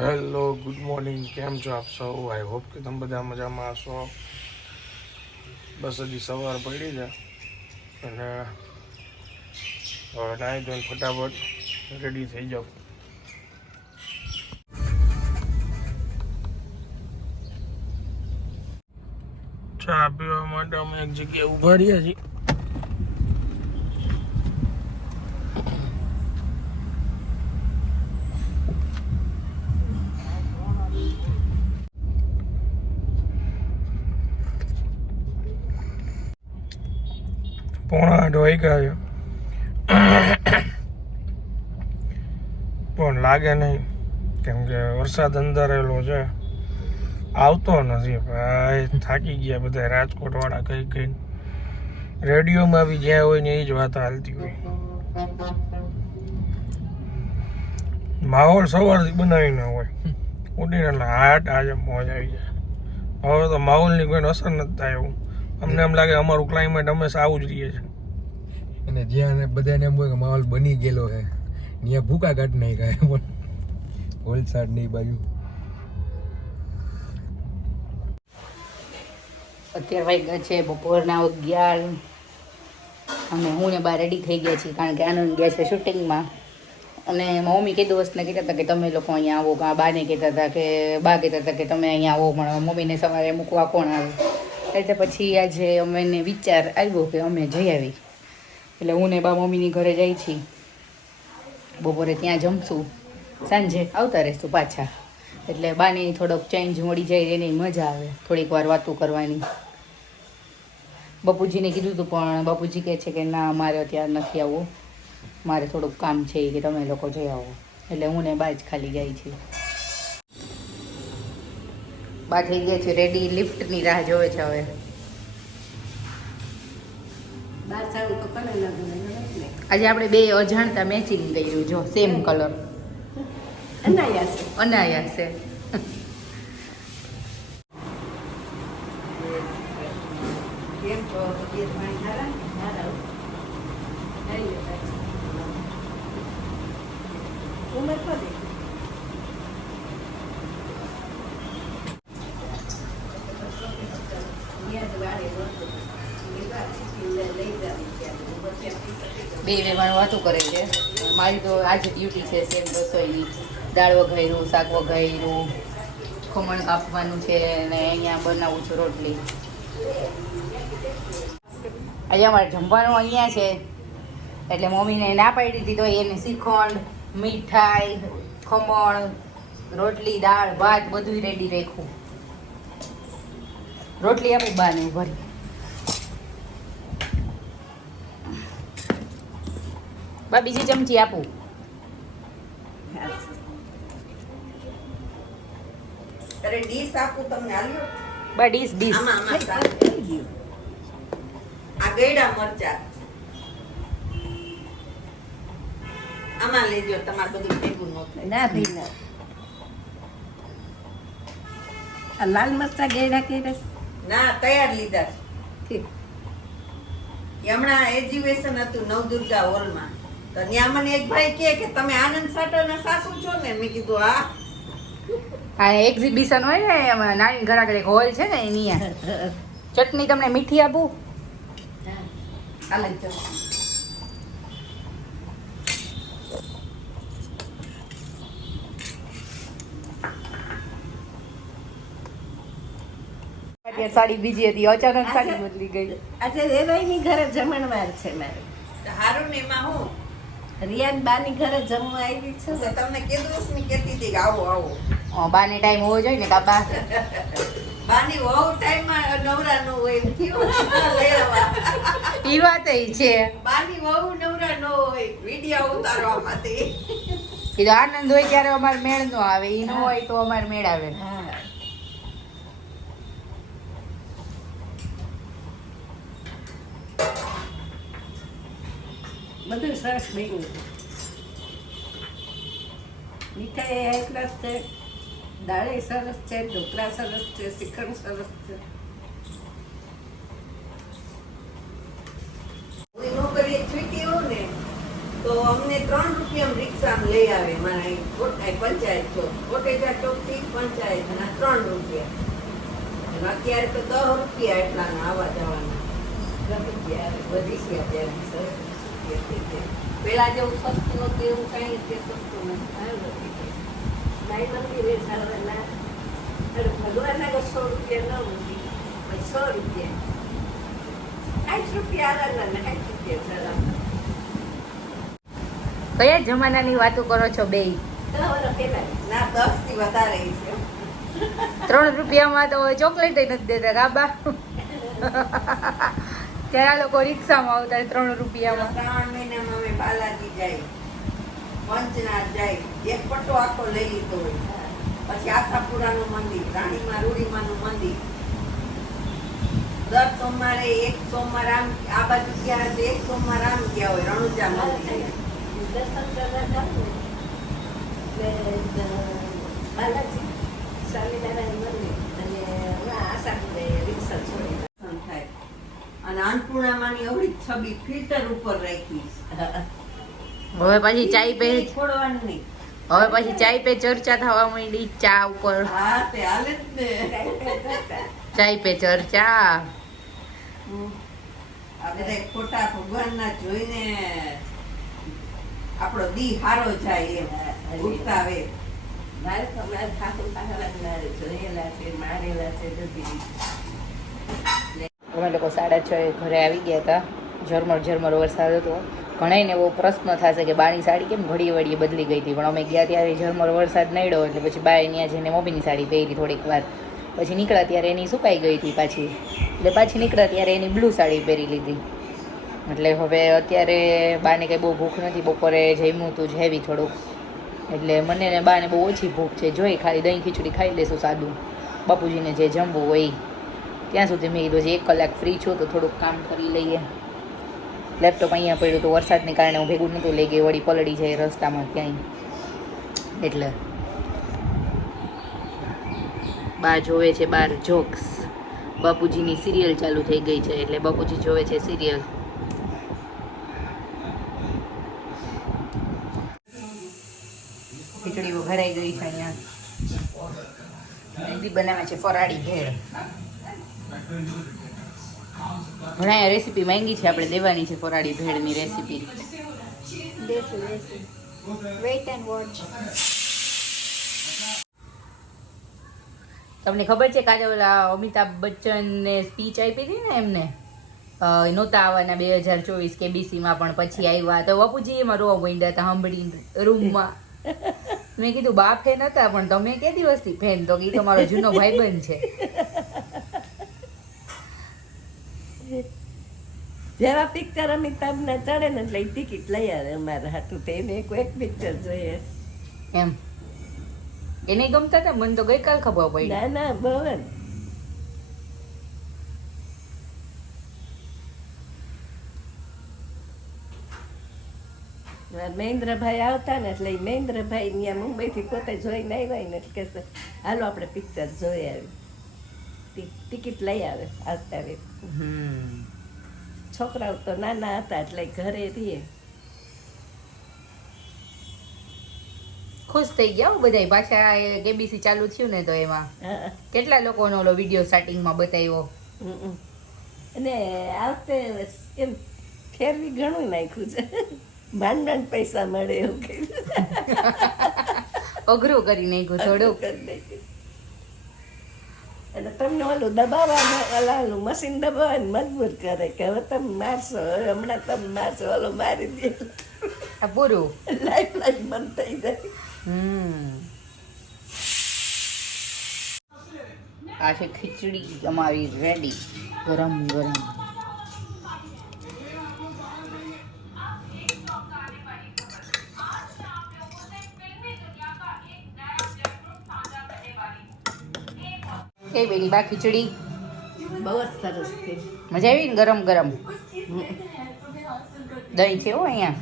Hello good morning કેમ છો આપ સૌ? આઈ હોપ કે તમે બધા મજામાં હશો. બસ હજી સવાર પડી છે. અને હવે નાહી ધોઈને ફટાફટ રેડી થઈ જાઓ. ચા પીવા માટે અમે એક જગ્યાએ ઊભા રહ્યા છીએ. પોણા આઠ વાગ્યા પણ લાગે નહીં. કેમ કે વરસાદ અંધારેલો છે. આવતો નથી. ભાઈ, થાકી ગયા બધા રાજકોટ વાળા કઈ કઈ. રેડિયોમાં બી જ્યાં હોય ને એ જ વાત હાલતી હોય. માહોલ સવારથી બનાવી ન હોય. ઉડીને એટલે હાટ આજે મોજ આવી જાય. હવે તો માહોલની કોઈ અસર નથી થાય એવું. અમને એમ લાગે અમારું ક્લાઇમેટ હંમેશા આવું જ રહીએ છે. અને જ્યાં બધાને એમ હોય કે માહોલ બની ગયેલો છે ત્યાં ભૂકા નહીં નાખ્યા પણ વલસાડની બાજુ. અત્યારે વાગ્યા છે બપોરના અગિયાર અને હું ને બા રેડી થઈ ગયા છીએ કારણ કે આનંદ ગયા છે શૂટિંગમાં અને મમ્મી કીધું વસ્તુને કહેતા હતા કે તમે લોકો અહીંયા આવો કાં બાને કહેતા હતા કે બા કહેતા હતા કે તમે અહીંયા આવો પણ મમ્મીને સવારે મૂકવા કોણ આવે? એટલે પછી આજે અમને વિચાર આવ્યો કે અમે જઈ આવી. એટલે હું ને બા મમ્મીની ઘરે જઈ છીએ બપોરે ત્યાં જમશું. સાંજે આવતા રહીશું પાછા. એટલે બાને થોડોક ચેન્જ મળી જાય એને મજા આવે. થોડીક વાર વાતો કરવાની. બાપુજીને કીધું હતું પણ બાપુજી કહે છે કે ના, મારે ત્યાં નથી આવવું. મારે થોડુંક કામ છે કે તમે લોકો જઈ આવો. એટલે હું ને બા જ ખાલી જાય છે બા થઈ ગયા છે. રેડી લિફ્ટની રાહ જોવે છે હવે. આજે આપણે બે અજાણતા મેચિંગ કર્યું જો સેમ કલર અનાયાસ. છે. બે વેવાણ વાતું કરે છે. મારી તો આજ ડ્યુટી છે, સેમ રસોઈની. દાળ વઘાર્યું શાક વઘાર્યું ખમણ કાપવાનું છે અને અહીંયા બનાવું છું રોટલી. અહીંયા અમારે જમવાનું અહીંયા છે. એટલે મમ્મીને ના પાડી દીધી તો એને શ્રીખંડ, મીઠાઈ, ખમણ, રોટલી, દાળ, ભાત બધું રેડી રાખ્યું. રોટલી આપી બાને ભરી બા બીજી ચમચી આપું અરે ડીશ આપું તમને આલ્યો બા ડીશ ડીશ આમાં આમાં શાક થઈ ગયું. આ ગયડા મરચા આમાં લેજો તમારે બધું ભેગું ન થાય ના ભાઈ ના આ લાલ મરચા ગેડા કે ના તૈયાર લીધા છે. હમણાં એજ્યુકેશન હતું નવદુર્ગા હોલમાં તો ત્યાં મને એક ભાઈ કહે કે તમે આનંદ સાટરના સાસુ છો ને મેં કીધું હા. આ એક્ઝિબિશન હોય ને એમાં નાની ઘર આગળ એક હોલ છે ને એની ચટણી તમને મીઠી આપું? સાડી બીજી હતી અચાનક સાડી બદલી ગઈ. આજે રેવાઈની ઘરે જમણવાર છે મારે. હારું ને એમાં હું? રિયાન બાની ઘરે જમવા આવી છું ને તમને કીધું ને કેતી હતી કે આવો આવો. ઓ બાની ટાઈમ હોવો જોઈએ ને કાપા બાની વહુ ટાઈમમાં નવરા નો હોય એમ થયું. ઈ વાત છે. બાની વહુ નવરા નો હોય. વિડિયો ઉતારવામાંથી કીધું આનંદ હોય ત્યારે અમારે મેળ નો આવે. ઈ ન હોય તો અમારે મેળ આવે હા. બધું સરસ બન્યું મીઠાઈ એટલા જ છે. દાળે સરસ છે, ઢોકળા સરસ છે, શ્રીખંડ સરસ છે. હોય ને તો અમને ત્રણ રૂપિયા રિક્ષામાં લઈ આવે મારા અહીં પંચાયત ચોક. કોટેજા ચોકથી પંચાયતના ત્રણ રૂપિયા. અત્યારે તો દસ રૂપિયા એટલાના આવવા જવાના. બધી રૂપિયા વધી ગયા પેલા જેવું સસ્તું હતું એવું કઈ રીતે સસ્તું નથી મંદિરે ભગવાન સો રૂપિયા ન મૂકી સો રૂપિયા. સાઠ રૂપિયા ને સાઠ રૂપિયા સારા કયા જમાનાની વાતો કરો છો બે. ત્રણ રૂપિયામાં તો ચોકલેટ નથી દેતા ગાબા. ત્યારે આ લોકો રિક્ષામાં આવતા ત્રણ રૂપિયામાં. શ્રાવણ મહિનામાં અમે બાલાજી જાય પંચનાથ જાય એક પટ્ટો આખો લઈ લીધો હોય. પછી આશાપુરાનું મંદિર રાણીમાં રૂડીમાનું મંદિર. દર સોમવારે એક સોમવાર આમ આ બાજુ ગયા તો એક સોમવાર આમ ગયા હોય રણુજા મંદિર. દર્શન કરવા ને બાલાજી સ્વામિનારાયણ મંદિર અને આશા આશાપુરે રિક્ષા છોડી અને અન્નપૂર્ણામાંની અવળી છબી ફિલ્ટર ઉપર રાખી. હવે પછી ચાય પે છોડવાની નહીં. હવે પછી ચાય પે ચર્ચા થવા માંડી ચા ઉપર. હા તે હાલે જ ને. ચાય પે ચર્ચા. આપણે બધા ખોટા ભગવાનના જોઈને આપણો દી હારો જાય એમ ઉઠતા આવે મારે તો મારા ઠાકોર પાસેલા જોયેલા છે મારેલા છે બધી. અમે લોકો સાડા છ ઘરે આવી ગયા હતા. ઝરમર ઝરમર વરસાદ હતો. ઘણાઈને એવો પ્રશ્ન થશે કે બાની સાડી કેમ ઘડીએ વળીએ બદલી ગઈ હતી? પણ અમે ગયા ત્યારે ઝરમર વરસાદ નડ્યો એટલે પછી બાએ ત્યાં જઈને મમ્મીની સાડી પહેરી થોડીક વાર. પછી નીકળ્યા ત્યારે એની સુકાઈ ગઈ હતી પાછી. એટલે પાછી નીકળ્યા ત્યારે એની બ્લુ સાડી પહેરી લીધી. એટલે હવે અત્યારે બાને કંઈ બહુ ભૂખ નથી. બપોરે જમ્યું હતું હેવી થોડુંક. એટલે મને ને બાને બહુ ઓછી ભૂખ છે. જોઈ ખાલી દહીં ખીચડી ખાઈ લેશું સાદું. બાપુજીને જે જમવું હોય. ત્યાં સુધી મેં કીધું છે એક કલાક ફ્રી છું, તો થોડુંક કામ કરી લઈએ. લેપટોપ અહીંયા પડ્યું તો વરસાદને કારણે હું ભેગું નહોતું લઈ ગઈ વળી પલળી જાય રસ્તામાં ક્યાંય. એટલે બા જોવે છે બાર જોક્સ બાપુજીની સિરિયલ ચાલુ થઈ ગઈ છે, એટલે બાપુજી જોવે છે સિરિયલ ખીચડી વઘારાઈ ગઈ છે અહીંયા. બનાવે છે ફરાળી ભેળ. ઘણા રેસીપી માંગી છે આપણે દેવાની છે ફરાળી ભેળની રેસીપી. તમને ખબર છે કાલે ઓલા અમિતાભ બચ્ચનને સ્પીચ આપી હતી ને એમને? નહોતા આવવાના બે હજાર ચોવીસ કે બીસીમાં પણ પછી આવ્યા તો બાપુજી એમાં રોવા માંડ્યા હતા સાંભળી રૂમમાં. મેં કીધું બાપ ફેન હતા પણ તમે કે દિવસથી? ફેન તો કે તમારો જૂનો ભાઈબંધ છે. જેવા પિક્ચર અમિતાભના ચડે ને એટલે ટિકિટ લઈ આવે અમારે હાટું તો એને એક પિક્ચર જોઈએ. એમ? એને ગમતા હતા? મને તો ગઈકાલ ખબર પડી. ના ના બહુ મહેન્દ્રભાઈ આવતા ને એટલે મહેન્દ્રભાઈ ત્યાં મુંબઈથી પોતે જોઈને આવ્યા ને એટલે કે હાલો આપણે પિક્ચર જોઈ આવી. ટિકિટ લઈ આવે આવતા હમ. છોકરાઓ તો નાના હતા એટલે ઘરે રહીએ. ખુશ થઈ ગયા હો બધાય. પાછા કેબીસી ચાલુ થયું ને તો એમાં. કેટલા લોકોનો ઓલો વીડિયો સ્ટાર્ટિંગમાં બતાવ્યો. અને આવતે એમ ફેરવી ઘણું નાખ્યું છે. માંડ માંડ પૈસા મળે એવું કહ્યું અઘરું કરી નાખ્યું થોડુંક. કરી નાખ્યું. એટલે તમને ઓલું દબાવવાનું ઓલાનું મશીન દબાવવાનું મજબૂર કરે કે હવે તમે મારશો હવે હમણાં તમે મારશો ઓલો મારી દે પૂરું લાઈફ લાઈફ બંધ થઈ જાય હમ આ છે ખીચડી અમારી રેડી ગરમ ગરમ કઈ બેની બા ખીચડી? બહુ જ સરસ છે. મજા આવી ને ગરમ ગરમ? દહીં છે હો અહીંયા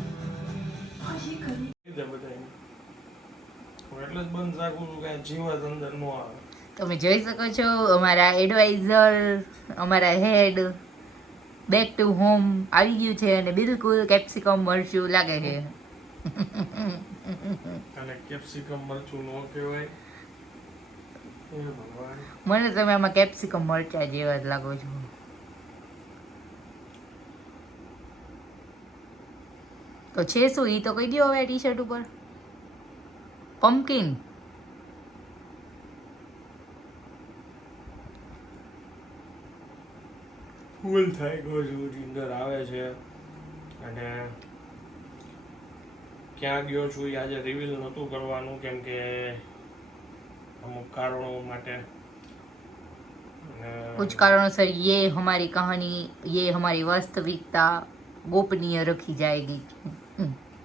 કે તમે જોઈ શકો છો અમારા એડવાઇઝર અમારા હેડ બેક ટુ હોમ આવી ગયું છે અને બિલકુલ કેપ્સિકમ મરચું લાગે છે. અને કેપ્સિકમ મરચું ન કહેવાય. મને તમે આમાં કેપ્સિકમ મરચા જેવા જ લાગો છો. તો છે શું? એ તો કહી દો હવે ટી શર્ટ ઉપર. પમ્પકિન ફૂલ થઈ ગયો છું જિંદર આવે છે. અને ક્યાં ગયો છું એ આજે રિવીલ નહોતું કરવાનું, કેમ કે અમુક કારણો માટે અને कुछ कारणों ये हमारी कहानी ये हमारी वास्तविकता गोपनीय रखी जाएगी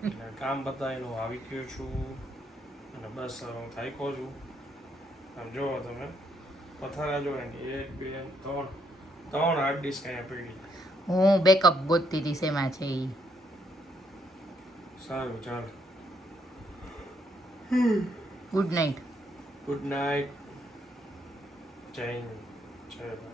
અને કામ બતાવીને હું આવી ગયો છું અને બસ હવે હું થાક્યો છું આમ જોવો તમે પથારા જો ને એક બે ત્રણ ત્રણ હાર્ડ ડિસ્ક અહીંયા પડી હું બેકઅપ ગોતતી હતી શેમાં છે ઈ સારું ચાલ ગુડ નાઇટ ગુડ નાઇટ જય હિન્દ જય ભારત